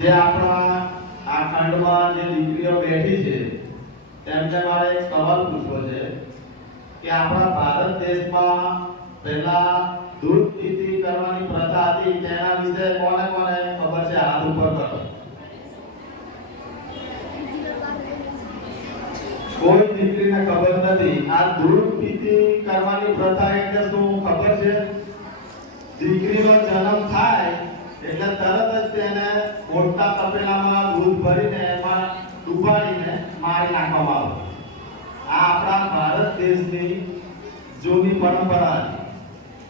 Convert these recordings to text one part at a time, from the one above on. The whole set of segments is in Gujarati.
જે આપણા આ ખંડમાં જે દીકરીઓ બેઠી છે તેમને મારે એક સવાલ પૂછવો છે કે આપણા ભારત દેશમાં પહેલા દૂધ પીતી કરવાની પ્રથા હતી તેના વિશે કોને કોને ખબર છે? હાથ ઉપર કરો. કોઈ દીકરીને ખબર નથી. આ દૂધ પીતી કરવાની પ્રથા એટલે શું ખબર છે? દીકરીનો જન્મ થાય એટલે તરત જ તેને મોટા તપેલામાં દૂધ ભરીને એમાં ડૂબાડીને મારી નાખવામાં આવે. આ આપણા ભારત દેશની જૂની પરંપરા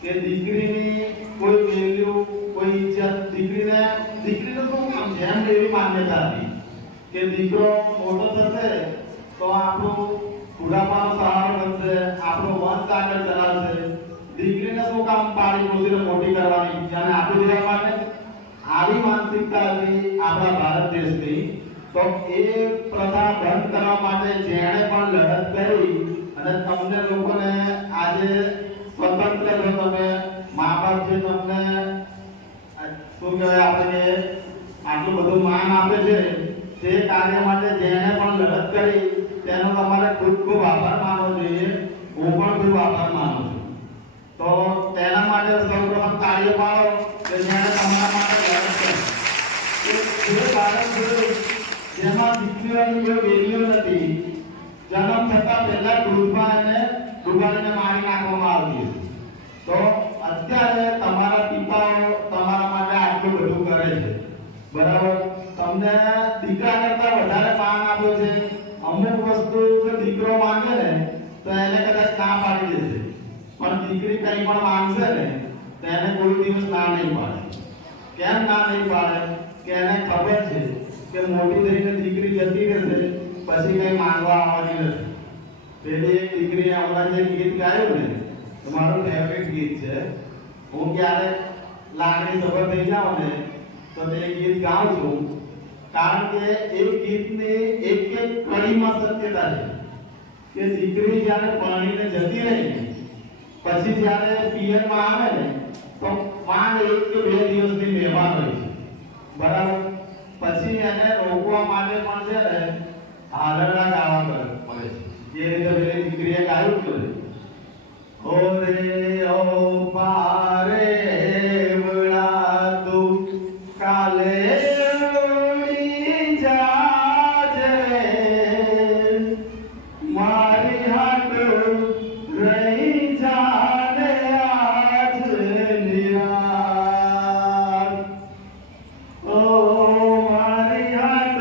કે દીકરીની કોઈ વેલ્યુ, કોઈ ઇજ્જત, દીકરીનું શું કામ છે એમ એવી માન્યતા હતી કે દીકરો મોટો થશે તો આપણું બુઢાપાનો સહારો બનશે, આપણો વંશ આગળ ચલાવશે. દીકરીને શું કામ પાળી પોષીને મોટી કરવાની, જાણે આપી દેવા માટે? આવી માનસિકતા હતી આપણા ભારત દેશની. તો એ પ્રથા બંધ કરવા માટે જેણે પણ લડત કરી અને તમને લોકોને આજે સ્વતંત્ર છો, તમે મા બાપ જે તમને શું કહેવાય આપણે આટલું બધું માન આપે છે, તે કાર્ય માટે જેણે પણ લડત કરી તેનો તમારે ખૂબ ખૂબ આભાર માનવો જોઈએ. હું પણ ખૂબ આભાર માનું છું. તો તેના માટે સૌપ્રથમ તાળીઓ પાડો કે જેણે તમારા માટે લડત કરી. જે ભારત જેમાં દીકરીઓની કોઈ વેલ્યુ નથી, જન્મ થતા પહેલા દૂધમાં એને ડૂબાડીને મારી નાખવામાં આવતી હતી. તો અત્યારે તમારા પિતાઓ તમારા માટે આટલું બધું કરે છે, બરાબર? તમને દીકરા કરતા વધારે માન આપ્યો છે. અમુક વસ્તુ જો દીકરો માંગે ને તો એને કદાચ ના પાડી દેશે, પણ દીકરી કંઈ પણ માંગશે ને તો એને કોઈ દિવસ ના નહીં પાડે. કેમ ના નહીં પાડે? કે એને ખબર છે કે મોટી થઈને દીકરી જતી રહેશે પછી કંઈ માંગવા આવવાની નથી. પેલી એક દીકરીએ હમણાં જે ગીત ગાયું ને તો મારું ફેવરેટ ગીત છે. હું ક્યારે લાગણી સભર થઈ જાઉં ને તો તે ગીત ગાઉં છું, કારણ કે એ ગીતની એક એક કડીમાં સત્યતા છે કે દીકરી જ્યારે પરણીને જતી રહી ને પછી જ્યારે પિયરમાં આવે ને તો માંડ 1 કે 2 દિવસની મહેમાન હોય છે, બરાબર? પછી એને રોકવા માટે પણ છે ને હાલરડા ગાવા પડે છે. જે રીતે પેલી દીકરીએ ગાયું હતું, ઓ રે ઓ પારે વડા તું કાલે ઉડી જાજે, મારી હાટ રહી જાને આજ નિરાત. ઓ મારી હાટ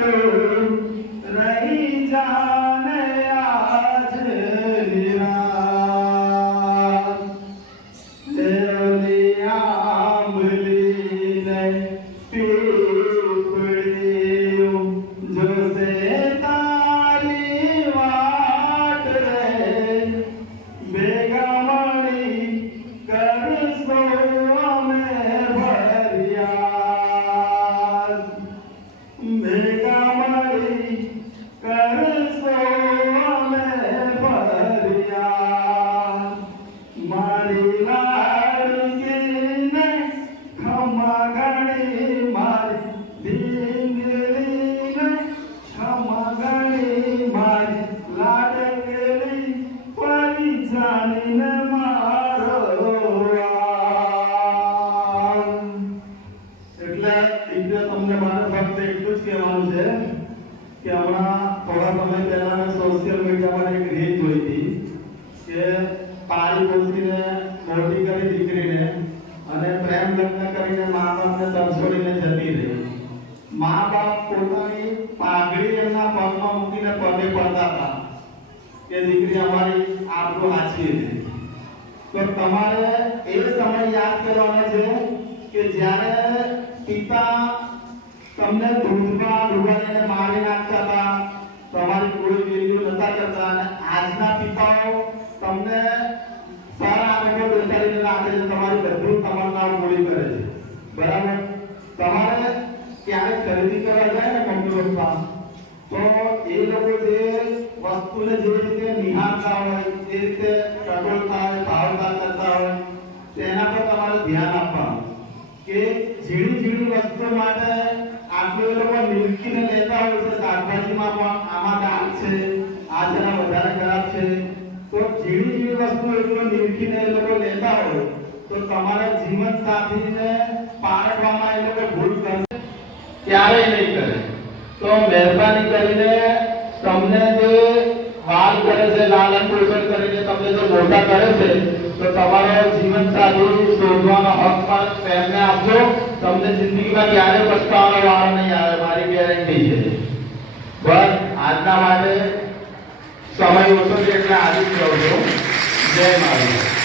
રહી જાને આજ નિરાત. લેલી આંબલીને પીપળીયું જોશે તારી વાટ રે, ભેગા મળી કરશો અમે ફરિયાદ, ભેગા મળી કરશો અમે ફરિયાદ. મારી લાડકીને ખમા ગણી, મારી ઢીંગલીને ખમા ગણી, મારી લાડકલી પરી જાણીને મારો વાલ. એટલે દીકરીઓ, તમને મારે ફક્ત એટલું જ કહેવાનું છે કે હમણાં થોડા સમય પહેલા મેં સોશિયલ મીડિયા પર એક રીલ જોઈ હતી કે પાળી પોષીને મોટી કરી દીકરીને અને પ્રેમ લગ્ન કરીને મા બાપને તરછોડીને જતી રહી. મા બાપ પોતાની પાઘડી એમના પગમાં મૂકીને પગે પડતા હતા કે દીકરી અમારી આબરૂ સાચવી છે. તો તમારે એ સમય યાદ કરવાનો છે કે જ્યારે પિતા તમને દૂધમાં ડૂબાડીને મારી નાખતા હતા, તમારી કોઈ વેલ્યુ નતા કરતા, અને આજના પિતાઓ તમને સારા આગળ બેસાડીને રાખે છે, તમારી બધું તમન્નાઓ પૂરી કરે છે, બરાબર? તમારે ક્યારેક ખરીદી કરવા જાય ને મમ્મી પપ્પા, તો એ લોકો જે વસ્તુને જે રીતે નિહાળતા હોય, જે રીતે ટટોળતા હોય, ભાવતા કરતા હોય, તેના પર તમારે ધ્યાન આપવાનું કે ઝીણી ઝીણી વસ્તુ માટે આટલું વસ્તુમાં પણ આમાં દાગ છે, આ જરા વધારે ખરાબ છે, તો જેવી વસ્તુ એટલો નિરખીને એ લોકો લેતા હોય તો તમારા જીવન સાથીને પારખવામાં એ લોકો ભૂલ કરશે ક્યારેય નહીં કરે. તો મહેરબાની કરીને તમને જે વાલ કરે છે, લાલન પોષણ કરીને તમને જે મોટા કરે છે, તો તમારો જીવન સાથી શોધવાનો હક પણ તેમને આપજો. તમને જિંદગીમાં ક્યારે પછતાવાનો વારો નહીં આવે, મારી ગેરંટી છે. બસ આજના માટે સમય ઓછો છે એટલે આવી જ જાઉં છું. જય માતા.